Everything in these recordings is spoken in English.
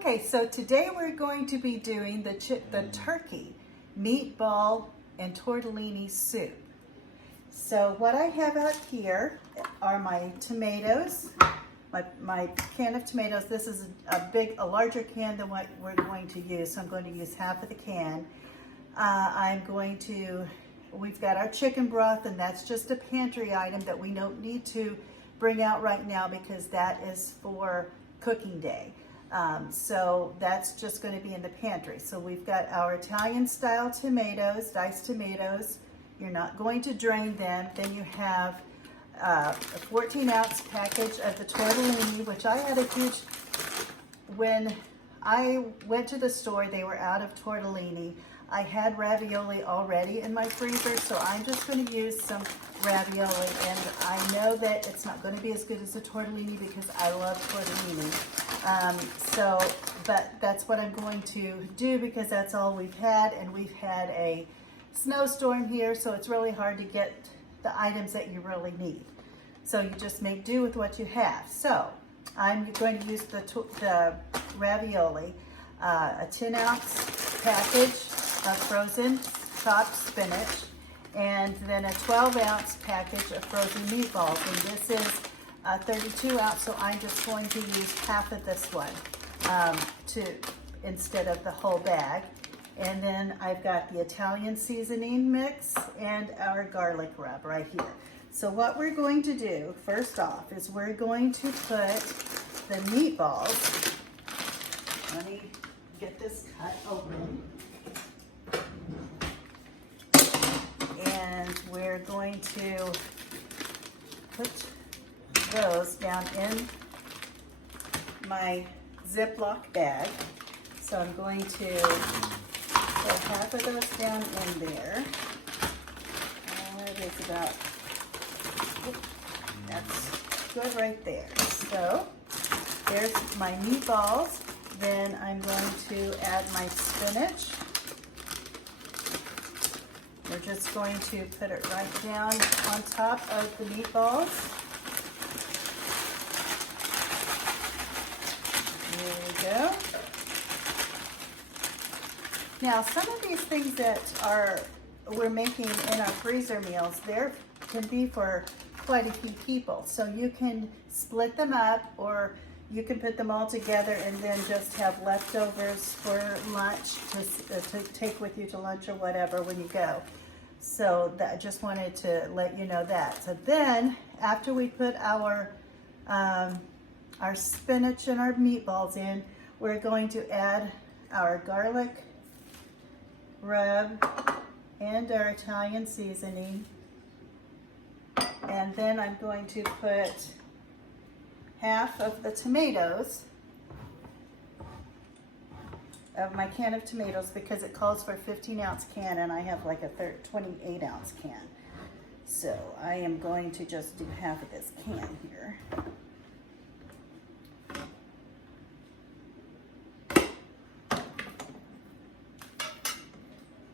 Okay, so today we're going to be doing the turkey meatball and tortellini soup. So what I have out here are my tomatoes, my can of tomatoes. This is a larger can than what we're going to use, so I'm going to use half of the can. We've got our chicken broth, and that's just a pantry item that we don't need to bring out right now because that is for cooking day. So that's just going to be in the pantry. So we've got our Italian style tomatoes, diced tomatoes. You're not going to drain them. Then you have a 14-ounce package of the tortellini, which I had a huge, when I went to the store, they were out of tortellini. I had ravioli already in my freezer, so I'm just going to use some ravioli, and I know that it's not going to be as good as the tortellini because I love tortellini. But that's what I'm going to do because that's all we've had, and we've had a snowstorm here, so it's really hard to get the items that you really need. So you just make do with what you have. So I'm going to use the ravioli, a 10-ounce package of frozen chopped spinach, and then a 12-ounce package of frozen meatballs. And this is 32 ounce, so I'm just going to use half of this one instead of the whole bag. And then I've got the Italian seasoning mix and our garlic rub right here. So what we're going to do first off is we're going to put the meatballs. Let me get this cut open. And we're going to put those down in my Ziploc bag. So I'm going to put half of those down in there. It is about, that's good right there. So there's my meatballs. Then I'm going to add my spinach. We're just going to put it right down on top of the meatballs. There we go. Now, some of these things that we're making in our freezer meals, there can be for quite a few people. So you can split them up, or you can put them all together and then just have leftovers for lunch to take with you to lunch or whatever when you go. So I just wanted to let you know that. So then, after we put our spinach and our meatballs in, we're going to add our garlic rub and our Italian seasoning. And then I'm going to put half of the tomatoes of my can of tomatoes because it calls for a 15-ounce can, and I have like a 28-ounce can. So I am going to just do half of this can here.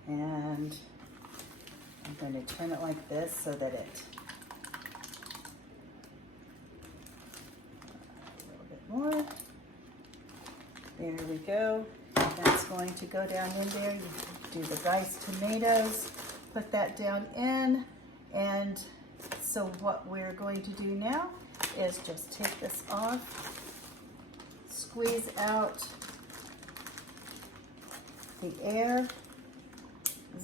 And I'm going to turn it like this so that it a little bit more. There we go. That's going to go down in there. You do the diced tomatoes, put that down in. And so what we're going to do now is just take this off, squeeze out the air,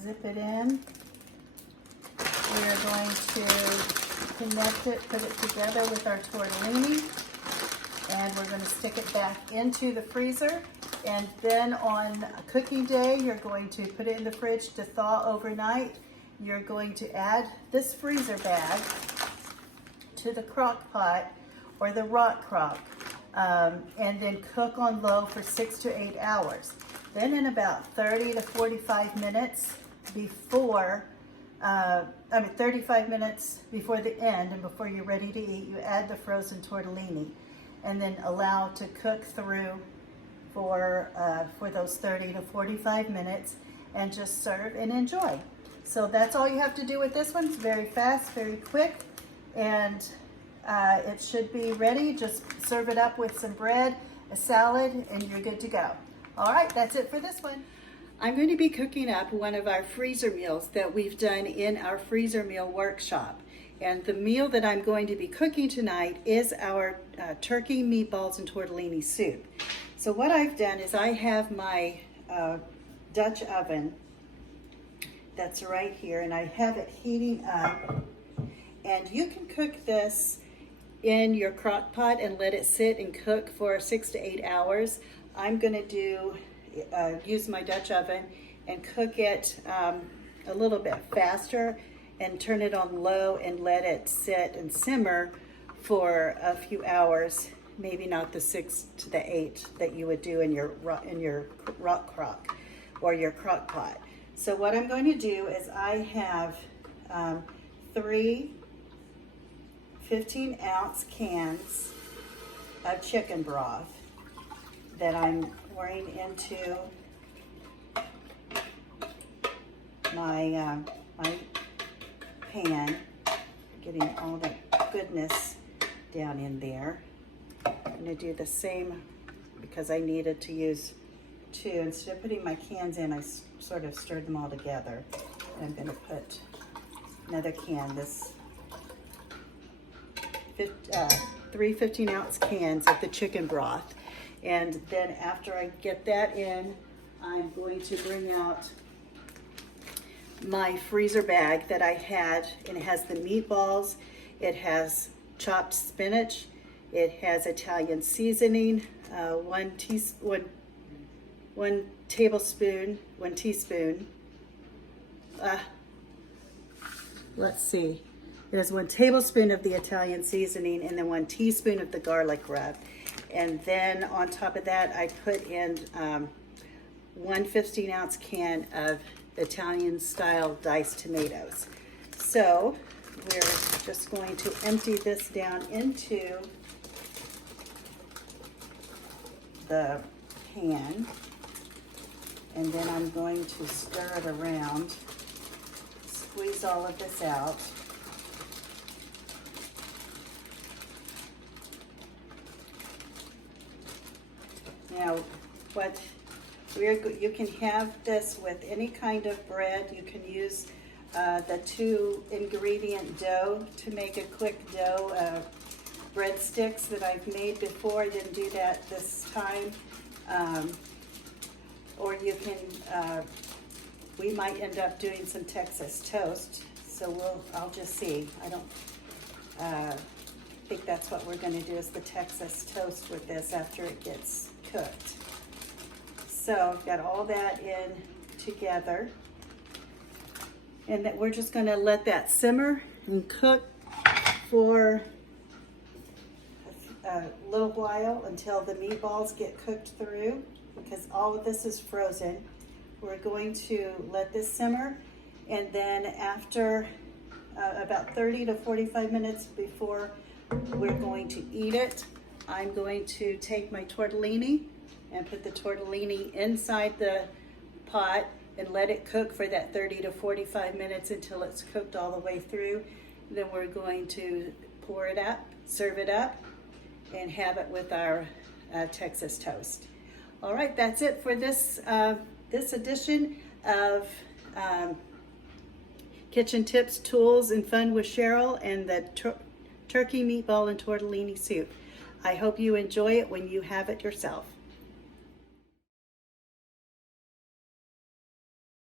zip it in. We are going to connect it, put it together with our tortellini, and we're going to stick it back into the freezer. And then on cooking day, you're going to put it in the fridge to thaw overnight. You're going to add this freezer bag to the crock pot or the rock crock, and then cook on low for 6 to 8 hours. Then in about 30 to 45 minutes before, 35 minutes before the end and before you're ready to eat, you add the frozen tortellini and then allow to cook through for those 30 to 45 minutes and just serve and enjoy. So that's all you have to do with this one. It's very fast, very quick, and it should be ready. Just serve it up with some bread a salad, and you're good to go. All right, that's it for this one. I'm going to be cooking up one of our freezer meals that we've done in our freezer meal workshop. And the meal that I'm going to be cooking tonight is our turkey, meatballs, and tortellini soup. So what I've done is I have my Dutch oven that's right here, and I have it heating up. And you can cook this in your crock pot and let it sit and cook for 6 to 8 hours. I'm going to use my Dutch oven and cook it a little bit faster and turn it on low and let it sit and simmer for a few hours, maybe not the 6 to the 8 that you would do in your rock crock or your crock pot. So what I'm going to do is I have 3 15-ounce cans of chicken broth that I'm pouring into my my pan, getting all the goodness down in there. I'm going to do the same because I needed to use 2. Instead of putting my cans in, I sort of stirred them all together. And I'm going to put another can, this 3 15-ounce cans of the chicken broth. And then after I get that in, I'm going to bring out my freezer bag that I had, and it has the meatballs, it has chopped spinach, it has Italian seasoning, 1 teaspoon, let's see, there's 1 tablespoon of the Italian seasoning and then 1 teaspoon of the garlic rub. And then on top of that, I put in 1 15-ounce can of Italian style diced tomatoes. So we're just going to empty this down into the pan, and then I'm going to stir it around, squeeze all of this out. Now, you can have this with any kind of bread. You can use the 2 ingredient dough to make a quick dough breadsticks that I've made before. I didn't do that this time. Or you can, we might end up doing some Texas toast. So I'll just see. I don't think that's what we're going to do, is the Texas toast with this after it gets cooked. So I've got all that in together, and that we're just going to let that simmer and cook for a little while until the meatballs get cooked through, because all of this is frozen. We're going to let this simmer, and then after about 30 to 45 minutes before we're going to eat it, I'm going to take my tortellini and put the tortellini inside the pot and let it cook for that 30 to 45 minutes until it's cooked all the way through. Then we're going to pour it up, serve it up, and have it with our Texas toast. All right, that's it for this this edition of Kitchen Tips, Tools, and Fun with Cheryl and the turkey, meatball, and tortellini soup. I hope you enjoy it when you have it yourself.